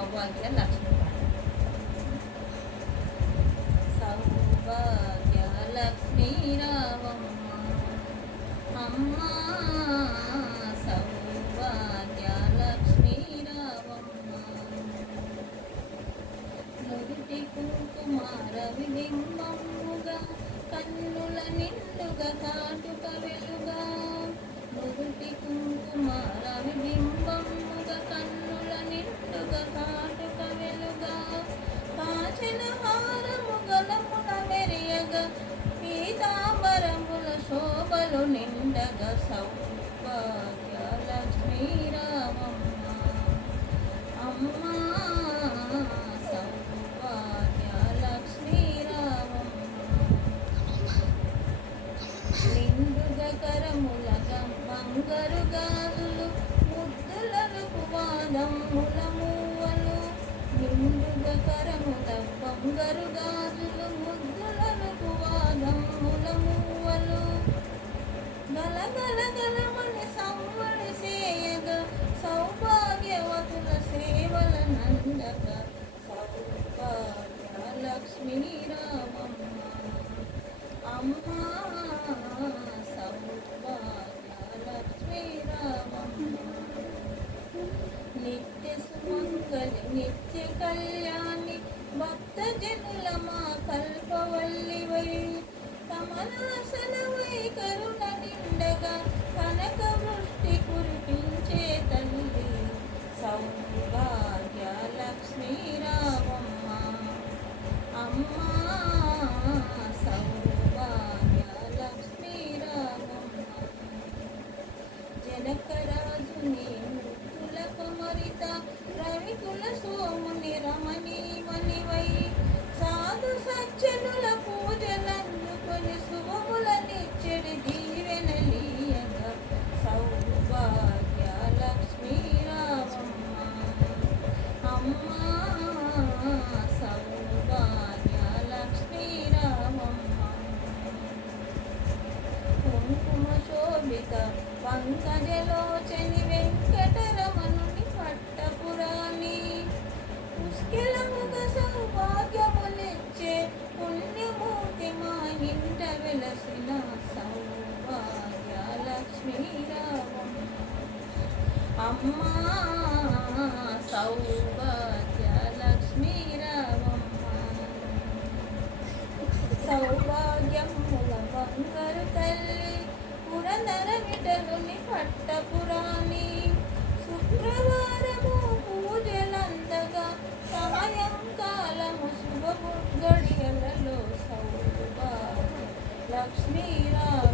సౌభాగ్య లక్ష్మి. సౌభాగ్య లక్ష్మీ రావమ్మ అమ్మా, సౌభాగ్య లక్ష్మీ రావమ్మ. నుదుటి కుంకుమార విలింబముగా కన్నుల నిండుగా కాటుక వెలుగా. నుదుటి కుంకుమార విలింబముగా కన్నుల నిండుగా కాటుక వెలుగా. కాచిన హారము గలమున మెరియగా పీతాంబరముల శోభలు నిండగా. సౌభాగ్య లక్ష్మీ రావమ్మ అమ్మా, సౌభాగ్య లక్ష్మీ రావమ్మ. నిండుగా కరముల బంగారు గాజులు ముద్దులను వాదమ్ముల మూవలు. నిండుగా కరముల బంగారు గాజులు ముద్దులను వాదమ్ముల మూవలు. గలగల గలమని సవ్వడి సేయగా సౌభాగ్యవతుల సేవల నందక. సౌభాగ్య లక్ష్మీ రావమ్మ అమ్మా, సౌభాగ్య లక్ష్మీ రావమ్మ. నిత్య సుమంగళి నిత్య కళ్యాణి భక్తజనుల మా కల్పవల్లివై. కమలాసనవై కరుణ నిండగా కనక వృష్టి కురిపించే తల్లి. సౌభాగ్య లక్ష్మీ రావమ్మ అమ్మా, సౌభాగ్య లక్ష్మీ రావమ్మ. జనకరాజుని మృతుల కుమరిత రవికుల సోముని రమణీమణివై. సాధు సజ్జనుల పూజలందుకొని శుభములనిచ్చెడి దీవెనలీయగా. సౌభాగ్య లక్ష్మీ రావమ్మ అమ్మా, సౌభాగ్య లక్ష్మీ రావమ్మ. కుంకుమ శోభిత పంకజలోచని వెంకటరమణుని పట్టపురాణి. పుష్కలముగ సౌభాగ్యములిచ్చే పుణ్యమూర్తి మా ఇంట వెలసిన. సౌభాగ్య లక్ష్మీ రావమ్మ అమ్మా, సౌభాగ్య లక్ష్మీ రావమ్మ. సౌభాగ్యముల బంగారు తల్లి పురందర విఠలుని పట్టపురాణి. శుక్రవారము పూజలందగా సాయంకాలము శుభ గడియలలో. సౌభాగ్య లక్ష్మీ రావమ్మ